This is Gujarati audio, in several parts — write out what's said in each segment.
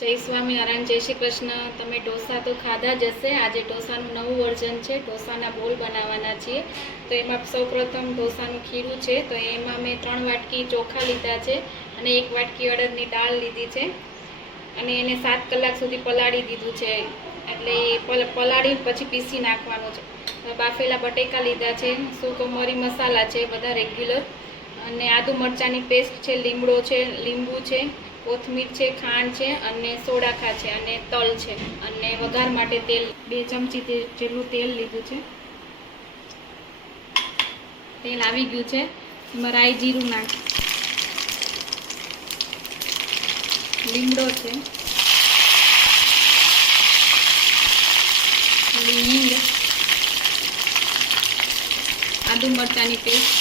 જય સ્વામિનારાયણ, જય શ્રી કૃષ્ણ। તમે ઢોસા તો ખાધા જ હશે। આજે ઢોસાનું નવું વર્ઝન છે। ઢોસાના બોલ બનાવવાના છીએ। તો એમાં સૌપ્રથમ ઢોસાનું ખીરું છે। તો એમાં મેં 3 વાટકી ચોખા લીધા છે અને 1 વાટકી અડદની દાળ લીધી છે અને એને 7 કલાક સુધી પલાળી દીધું છે। એટલે એ પલાળી પછી પીસી નાખવાનું છે। બાફેલા બટેકા લીધા છે, સૂકો મરી મસાલા છે બધા રેગ્યુલર, અને આદુ મરચાંની પેસ્ટ છે, લીમડો છે, લીંબુ છે, કોથમીર છે, ખાંડ છે અને સોડાખા છે અને તલ છે, અને વઘાર માટે તેલ 2 ચમચી જેટલું તેલ લીધું છે। તેલ આવી ગયું છે, એમાં રાઈ જીરું નાખ, લીમડો છે, હિંગ, આદુ મરચાંની પેસ્ટ,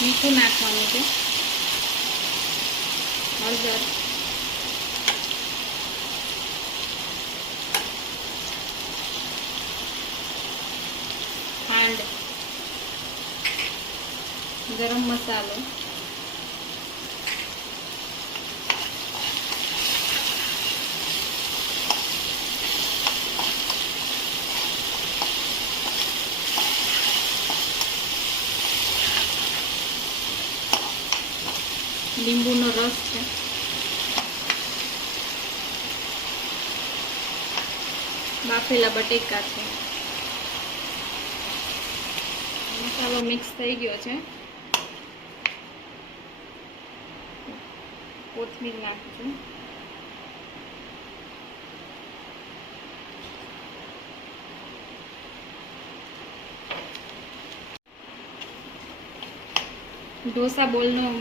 મીઠું નાખવાનું છે, હળદર, ખાંડ, ગરમ મસાલો, લીંબુનો રસ છે, બાફેલા બટેકા છે। મસાલો મિક્સ થઈ ગયો છે, કોથમીર નાખશું, ઢોસા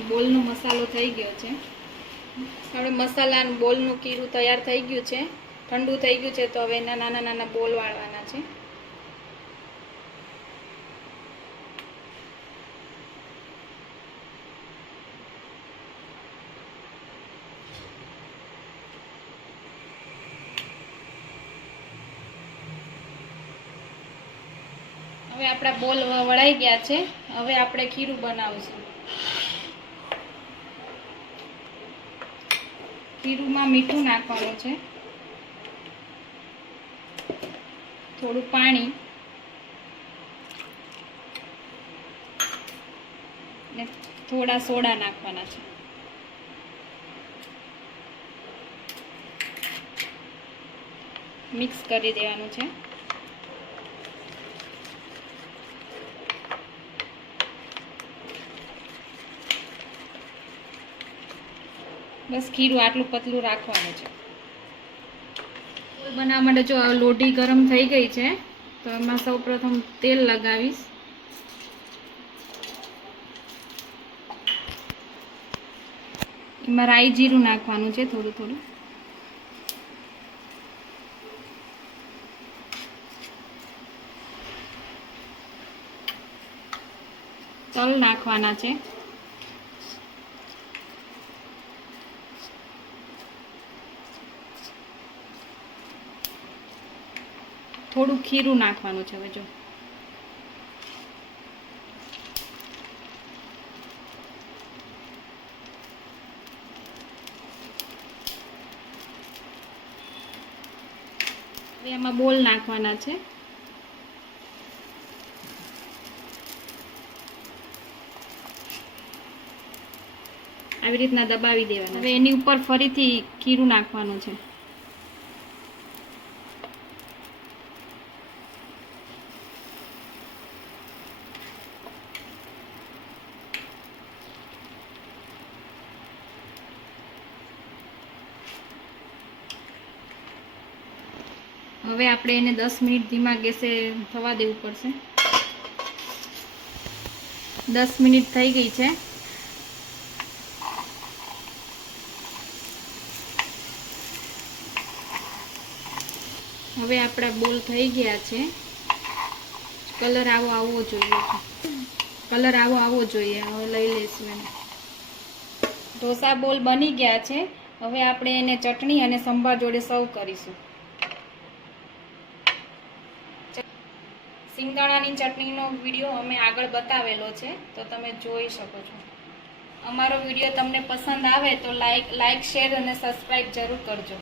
બોલનો મસાલો થઈ ગયો છે। હવે મસાલા બોલનું ખીરું તૈયાર થઈ ગયું છે, ઠંડુ થઈ ગયું છે। તો હવે એના નાના નાના બોલ વાળવાના છે। હવે આપણા બોલ વળાઈ ગયા છે। હવે આપણે ખીરું બનાવશું। ખીરુંમાં મીઠું નાખવાનું છે, થોડું પાણી ને થોડા સોડા નાખવાના છે। મિક્સ કરી દેવાનું છે। બસ ખીરું આટલું પતલું રાખવાનું છે। બનાવવા માટે જો લોઢી ગરમ થઈ ગઈ છે, તો એમાં સૌપ્રથમ તેલ લગાવીશ। એમાં રાઈ જીરું નાખવાનું છે થોડું થોડું, તલ નાખવાના છે, થોડું ખીરું નાખવાનું છે। હવે જો એમાં બોલ નાખવાના છે, આવી રીતના દબાવી દેવાના। હવે એની ઉપર ફરીથી ખીરું નાખવાનું છે। હવે આપણે એને 10 મિનિટ ધીમા ગેસે થવા દેવું પડશે। 10 મિનિટ થઈ ગઈ છે। હવે આપણા બોલ થઈ ગયા છે। કલર આવવો જોઈએ, કલર આવવો જોઈએ। હવે લઈ લઈશું એને। ઢોસા બોલ બની ગયા છે। હવે આપણે એને ચટણી અને સંભાર જોડે સર્વ કરીશું. સિંગદાણાની ચટણીનો વિડીયો અમે આગળ બતાવેલો છે, તો તમે જોઈ શકો છો. અમારો વિડીયો તમને પસંદ આવે તો લાઈક શેર અને સબસ્ક્રાઈબ જરૂર કરજો.